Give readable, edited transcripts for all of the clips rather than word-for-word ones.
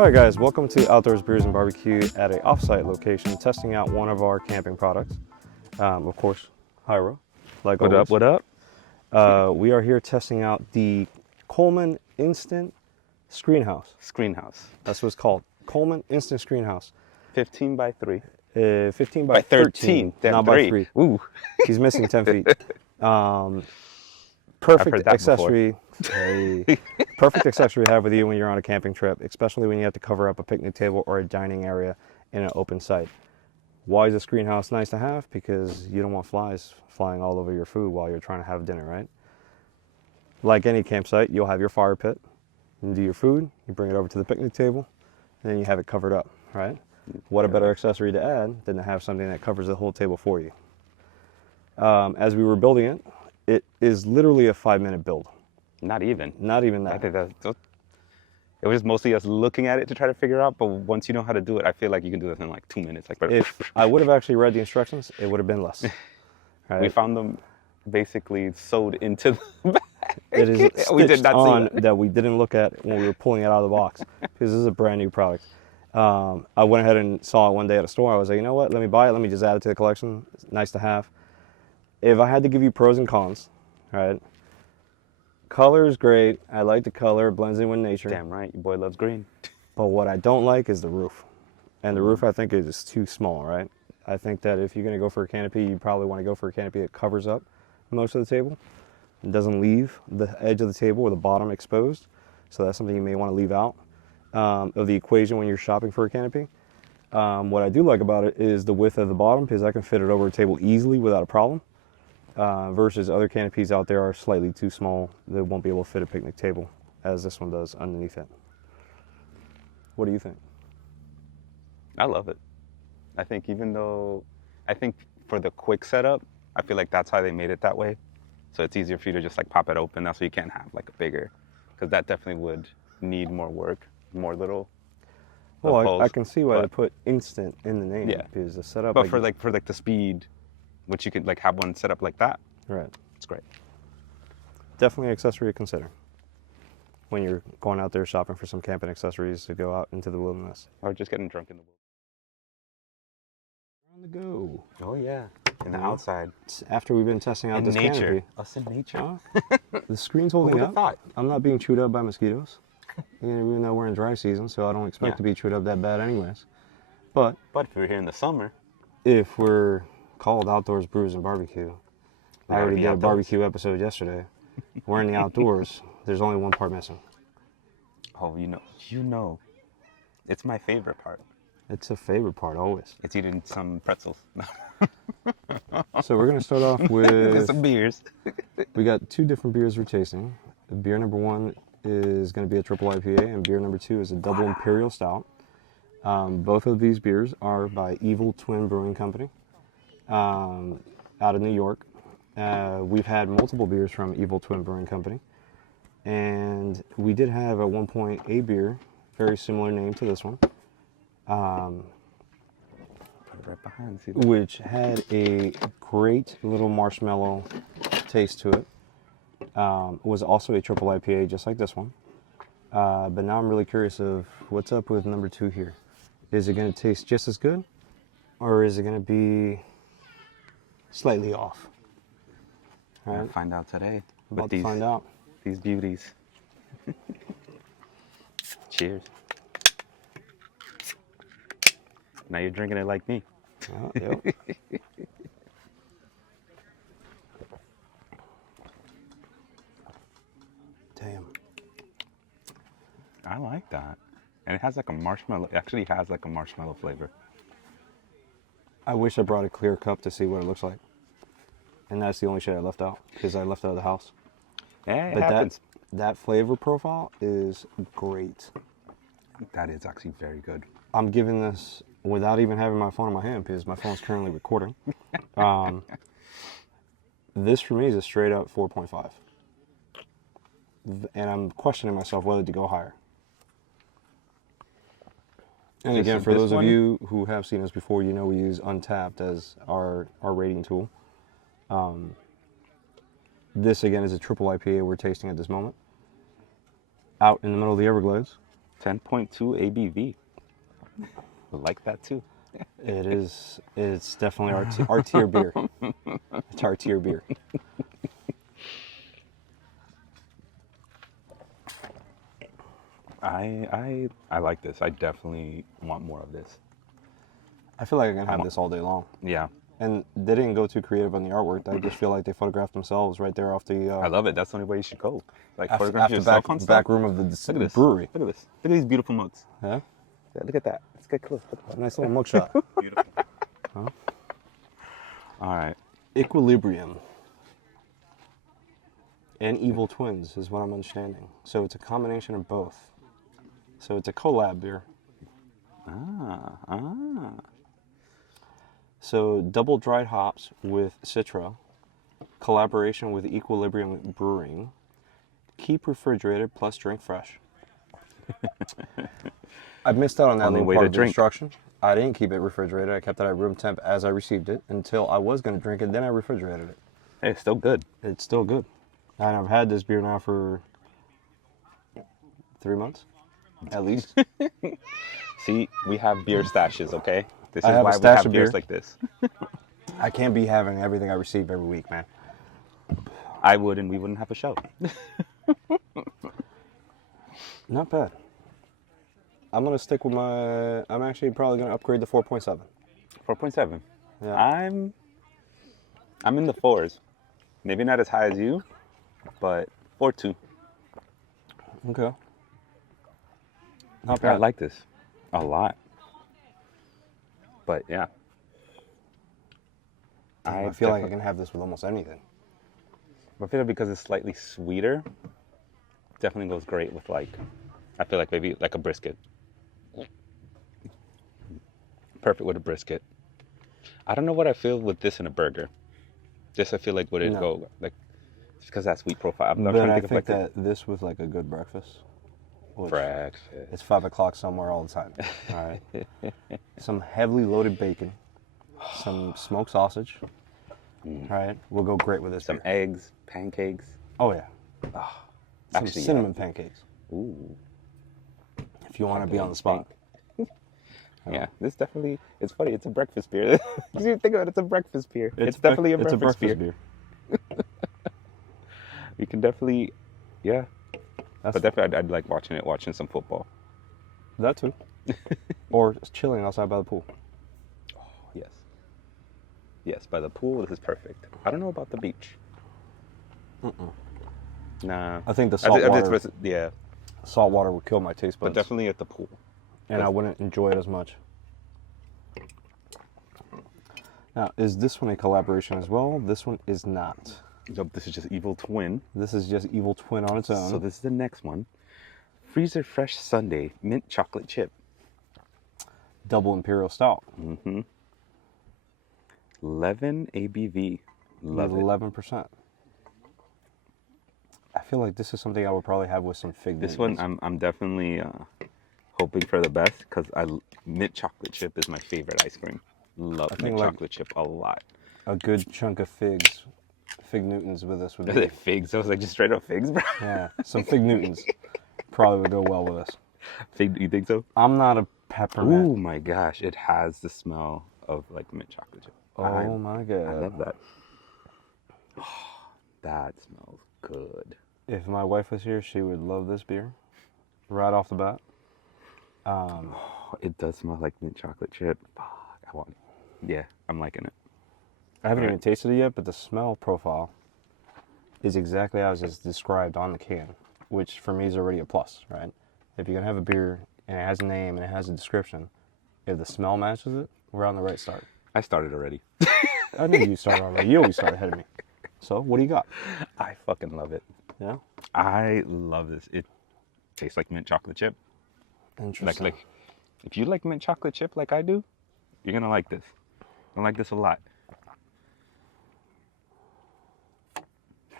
Alright guys, welcome to Outdoors Beers and Barbecue at a offsite location, testing out one of our camping products. Of course, Hyro, like What always. up, what up? We are here testing out the Coleman Instant ScreenHouse. ScreenHouse. That's what it's called. Coleman Instant ScreenHouse. 15 by 3. 15 by 13, Damn, not by 3. Ooh. He's missing 10 feet. I've Perfect heard that accessory. Hey, perfect accessory to have with you when you're on a camping trip, especially when you have to cover up a picnic table or a dining area in an open site. Why is a ScreenHouse nice to have? Because you don't want flies flying all over your food while you're trying to have dinner, right? Like any campsite, you'll have your fire pit. You do your food, you bring it over to the picnic table, and then you have it covered up, right? What a better accessory to add than to have something that covers the whole table for you. As we were building it, it is literally a 5-minute build. Not even. Not even I that. think it was mostly us looking at it to try to figure out, but once you know how to do it, I feel like you can do this in like 2 minutes. Like, If I would have actually read the instructions, it would have been less. Right? we found them basically sewed into the bag. It is stitched We did not see on that we didn't look at when we were pulling it out of the box, because this is a brand new product. I went ahead and saw it one day at a store. I was like, you know what, let me buy it, let me just add it to the collection. It's nice to have. If I had to give you pros and cons, right? Color is great. I like the color, it blends in with nature. Damn right, your boy loves green. But what I don't like is the roof. And the roof, I think, is too small, right? I think that if you're going to go for a canopy, you probably want to go for a canopy that covers up most of the table. It doesn't leave the edge of the table or the bottom exposed. So that's something you may want to leave out of the equation when you're shopping for a canopy. What I do like about it is the width of the bottom, because I can fit it over a table easily without a problem. Versus other canopies out there are slightly too small. They won't be able to fit a picnic table as this one does underneath it. What do you think? I love it. I think for the quick setup, I feel like that's how they made it that way. So it's easier for you to just like pop it open. That's why you can't have like a bigger, because that definitely would need more work, more little. Well, I can see why they put instant in the name. Yeah. Because the setup. But for the speed, which you could like have one set up like that. Right. It's great. Definitely an accessory to consider when you're going out there shopping for some camping accessories to go out into the wilderness. Or just getting drunk in the On the go. Oh yeah, in the Yeah. outside. After we've been testing out In this nature. canopy. Us in nature. The screen's holding Who up. would've thought? I'm not being chewed up by mosquitoes. Even though we're in dry season, so I don't expect to be chewed up that bad anyways. But But if we were here in the summer, if we're called Outdoors Brews and Barbecue, I already did a outdoors. barbecue episode yesterday. We're in the outdoors. There's only one part missing. oh, you know, it's my favorite part. It's a favorite part always. It's eating some pretzels. So we're gonna start off with some beers. we got 2 different beers we're tasting. Beer number 1 is going to be a triple IPA, and beer number 2 is a double imperial stout. Both of these beers are by Evil Twin Brewing Company, out of New York. We've had multiple beers from Evil Twin Brewing Company, and we did have at one point a beer, very similar name to this one, Right behind. See that? which had a great little marshmallow taste to it. It was also a triple IPA, just like this one. But now I'm really curious of what's up with number 2 here. Is it going to taste just as good, or is it going to be slightly off? All We'll right, find out today. about to find out. These beauties. Cheers. Now you're drinking it like me. Yep. Damn. I like that. And it has like a marshmallow, it actually has like a marshmallow flavor. I wish I brought a clear cup to see what it looks like. And that's the only shit I left out, because I left it out of the house. Yeah, it But happens. that flavor profile is great. That is actually very good. I'm giving this without even having my phone in my hand because my phone's currently recording. This for me is a straight up 4.5. And I'm questioning myself whether to go higher. And again, for those of you who have seen us before, you know we use Untapped as our rating tool. This, again, is a triple IPA we're tasting at this moment. Out in the middle of the Everglades. 10.2 ABV. I like that too. It is. It's definitely our tier beer. It's our tier beer. I like this. I definitely want more of this. I feel like I can have this all day long. Yeah. And they didn't go too creative on the artwork. I just feel like they photographed themselves right there off the... I love it. That's the only way you should go. Like, photograph yourself on back room of the brewery. Look at this. Look at these beautiful mugs. Yeah? Yeah, look at that. Let's get close. Nice little mugshot. Beautiful. Huh? All right. Equilibrium. And Evil Twins is what I'm understanding. So it's a combination of both. So it's a collab beer. So double dried hops with Citra, collaboration with Equilibrium Brewing, keep refrigerated plus drink fresh. I missed out on that Only little way part to of the drink. instruction. I didn't keep it refrigerated. I kept it at room temp as I received it until I was going to drink it. Then I refrigerated it. Hey, it's still good. It's still good. And I've had this beer now for 3 months, at least. See, we have beer stashes, okay? This I is have a why we stash have of beers beer. like this. I can't be having everything I receive every week, man. I would, and we wouldn't have a show. Not bad. I'm going to stick with my... I'm actually probably going to upgrade to 4.7. 4.7. Yeah. I'm in the 4s. Maybe not as high as you, but 4.2. Okay. Not I bad. like this a lot. But yeah. I feel like I can have this with almost anything. I feel like because it's slightly sweeter, definitely goes great with like, I feel like maybe like a brisket. Perfect with a brisket. I don't know what I feel with this in a burger. Just I feel like would it go like, it's because that sweet profile. I'm But trying to I think think of like that this was like a good breakfast. breakfast. It's 5 o'clock somewhere all the time. All right. Some heavily loaded bacon, some smoked sausage. All right. We'll go great with this. Some beer. eggs, pancakes. Oh yeah. Some Actually, cinnamon pancakes. Ooh. If you want to be on the spot. Yeah, this definitely, it's funny, it's a breakfast beer. You think about it, it's a breakfast beer. It's definitely a breakfast beer. You can definitely, yeah. But definitely, I'd like watching some football. That too. Or chilling outside by the pool. Oh, yes. Yes, by the pool, this is perfect. I don't know about the beach. Nah. I think the salt water. Yeah. Salt water would kill my taste buds. But definitely at the pool. And I wouldn't enjoy it as much. Now, is this one a collaboration as well? This one is not. Nope, this is just Evil Twin. This is just Evil Twin on its own. So this is the next one. Freezer Fresh Sundae, mint chocolate chip. Double Imperial Stout. 11 ABV. Love it. 11%. I feel like this is something I would probably have with some fig This Newtons. one, I'm definitely hoping for the best because mint chocolate chip is my favorite ice cream. Love mint chocolate chip a lot. A good chunk of figs, fig Newtons with this would Are be. they figs? I was like, just straight up figs, bro. Yeah, some fig Newtons probably would go well with this. Fig, you think so? I'm not a peppermint. Oh my gosh, it has the smell of like mint chocolate chip. Oh my god. I love that. Oh, that smells good. If my wife was here, she would love this beer right off the bat. It does smell like mint chocolate chip. Fuck, I want it. Yeah, I'm liking it. I haven't even tasted it yet, but the smell profile is exactly as it's described on the can, which for me is already a plus, right? If you're going to have a beer and it has a name and it has a description, if the smell matches it, we're on the right start. I started already. I knew you started already. You always start ahead of me. So, what do you got? I fucking love it. Yeah? I love this. It tastes like mint chocolate chip. Interesting. Like, if you like mint chocolate chip like I do, you're gonna like this. I like this a lot.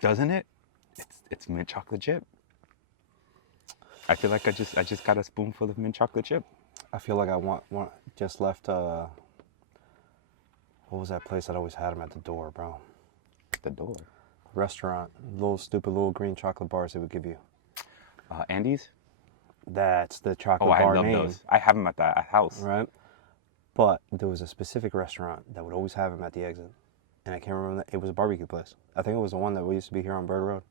Doesn't it? It's mint chocolate chip. I feel like I just got a spoonful of mint chocolate chip. I feel like I just left. What was that place that always had them at the door, bro? The door. Restaurant, little stupid little green chocolate bars they would give you. Andy's. That's the chocolate Oh, I bar love name, those. I have them at the house. right? But there was a specific restaurant that would always have them at the exit, and I can't remember that. It was a barbecue place. I think it was the one that we used to be here on Bird Road.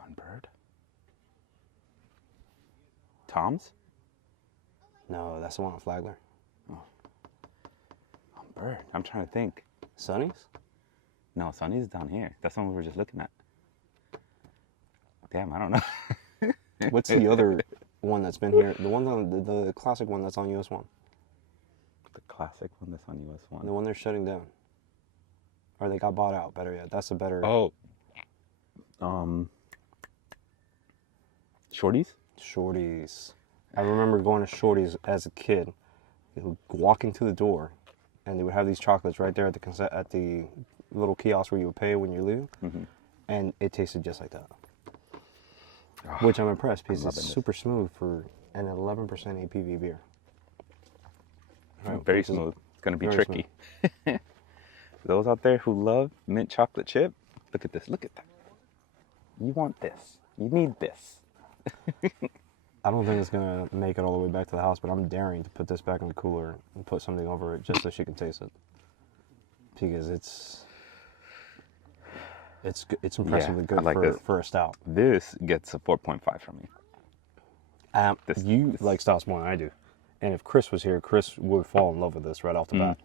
On Bird? Tom's? No, that's the one on Flagler. On Bird. I'm trying to think. Sonny's? No, Sonny's down here. That's the one we were just looking at. Damn, I don't know. What's the other one that's been here? The one on the classic one that's on US 1. The classic one that's on US 1. The one they're shutting down. Or they got bought out, better yet. That's a better... Oh. Shorty's? Shorty's. I remember going to Shorty's as a kid, walking to the door, and they would have these chocolates right there at the little kiosk where you would pay when you leave, and it tasted just like that. Oh, Which I'm impressed because it's this. super smooth for an 11% ABV beer. Right, Very which is smooth. It's going to be very tricky. For those out there who love mint chocolate chip, look at this. Look at that. You want this. You need this. I don't think it's gonna make it all the way back to the house, but I'm daring to put this back in the cooler and put something over it just so she can taste it, because it's impressively good like this. for a stout. This gets a 4.5 from me. You like stouts more than I do, and if Chris was here, Chris would fall in love with this right off the bat.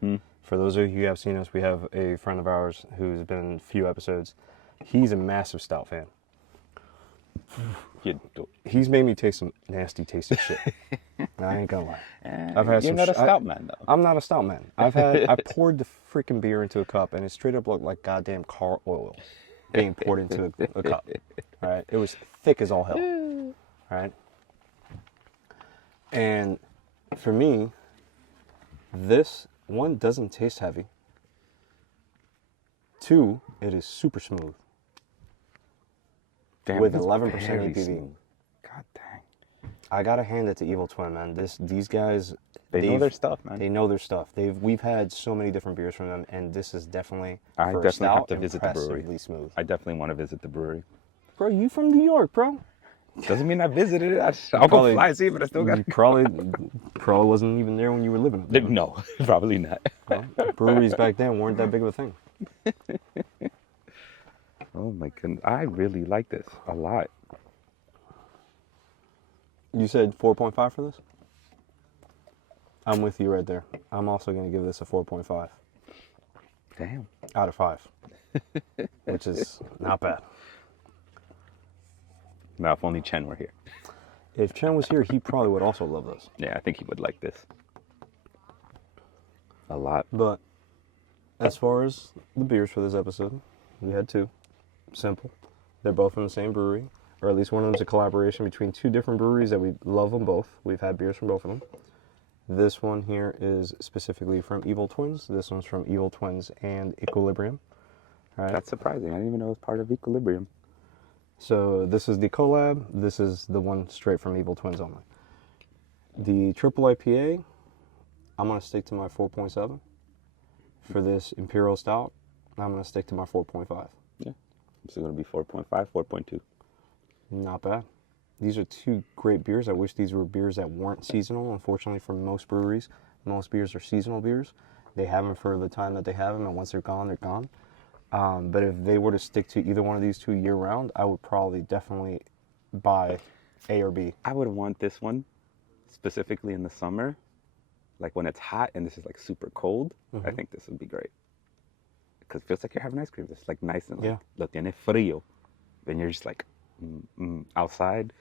For those of you who have seen us, we have a friend of ours who's been in a few episodes. He's a massive stout fan. He's made me taste some nasty tasting shit. I ain't gonna lie. I've had You're not a stout man, though. I'm not a stout man. I poured the freaking beer into a cup, and it straight up looked like goddamn car oil being poured into a cup. All right, it was thick as all hell. All right, and for me, this one doesn't taste heavy. Two, it is super smooth. Damn, with it's 11% very ABV. smooth. God dang. I gotta hand it to Evil Twin, man. These guys, They know their stuff, man. They know their stuff. We've had so many different beers from them, and this is definitely I for a definitely stout, have to visit the brewery. impressively smooth. I definitely want to visit the brewery. Bro, you from New York, bro? Doesn't mean I visited it. I'll go fly see, but I still got You probably wasn't even there when you were living up there. No, probably not. Well, breweries back then weren't that big of a thing. Oh my goodness, I really like this a lot. You said 4.5 for this? I'm with you right there. I'm also going to give this a 4.5 Damn. out of 5, which is not bad. Now, if only Chen were here. If Chen was here, he probably would also love this. Yeah, I think he would like this a lot. But as far as the beers for this episode, we had two. Simple. They're both from the same brewery, or at least one of them's a collaboration between two different breweries that we love them both. We've had beers from both of them. This one here is specifically from Evil Twins. This one's from Evil Twins and Equilibrium. All right. That's surprising. I didn't even know it was part of Equilibrium. So this is the collab. This is the one straight from Evil Twins only. The triple IPA, I'm going to stick to my 4.7. For this Imperial Stout, I'm going to stick to my 4.5. Yeah. This is going to be 4.5, 4.2. Not bad. These are two great beers. I wish these were beers that weren't seasonal. Unfortunately, for most breweries, most beers are seasonal beers. They have them for the time that they have them, and once they're gone, they're gone. But if they were to stick to either one of these two year-round, I would probably definitely buy A or B. I would want this one specifically in the summer, like when it's hot and this is like super cold. I think this would be great because it feels like you're having ice cream. It's like nice and like, lo tiene frío. Then you're just like outside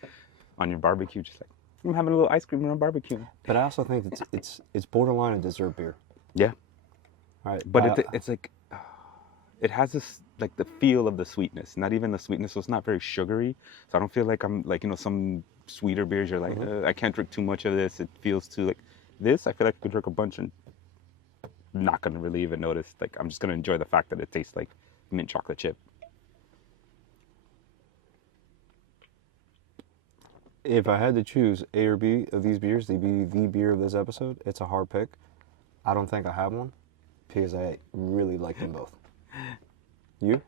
on your barbecue, just like I'm having a little ice cream on barbecue. But I also think it's borderline a dessert beer. Yeah. All right. But it's like it has this like the feel of the sweetness, not even the sweetness. So it's not very sugary. So I don't feel like I'm like some sweeter beers, you're like, I can't drink too much of this. It feels too like this. I feel like I could drink a bunch and not gonna really even notice. Like I'm just gonna enjoy the fact that it tastes like mint chocolate chip. If I had to choose A or B of these beers to be the beer of this episode, it's a hard pick. I don't think I have one because I really like them both. You?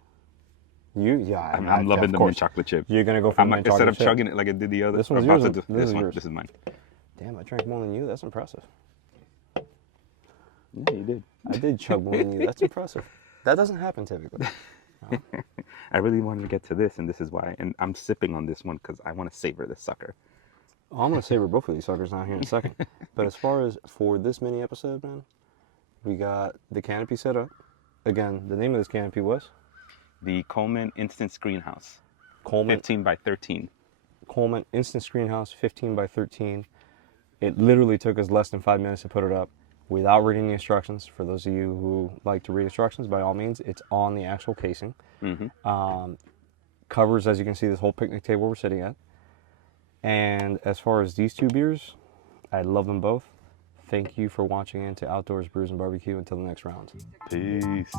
Yeah, I'm loving the mint chocolate chip. You're gonna go for mint chocolate chip. Instead of chugging it like I did the other. This one's yours. This is mine. Damn, I drank more than you. That's impressive. Yeah, you did. I did chug more than you. That's impressive. That doesn't happen typically. No. I really wanted to get to this, and this is why. And I'm sipping on this one because I want to savor this sucker. Oh, I'm gonna savor both of these suckers now here in a second. But as far as for this mini episode, man, we got the canopy set up. Again, the name of this canopy was? The Coleman Instant ScreenHouse. Coleman 15 by 13. Coleman Instant ScreenHouse 15 by 13. It literally took us less than 5 minutes to put it up without reading the instructions. For those of you who like to read instructions, by all means, it's on the actual casing. Covers, as you can see, this whole picnic table we're sitting at. And as far as these two beers, I love them both. Thank you for watching Into Outdoors Brews and Barbecue. Until the next round. Peace.